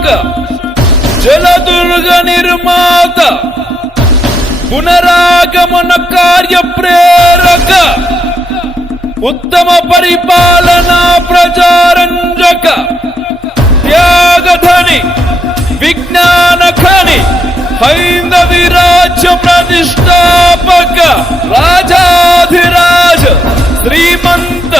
పోషక జలదుర్గ నిర్మాత పునరాగమన కార్య ప్రేరక ఉత్తమ పరిపాలనా ప్రజారంజక త్యాగధని విజ్ఞాన ఖని హైందవి రాజ్య ప్రతిష్టాపక రాజాధిరాజ శ్రీమంత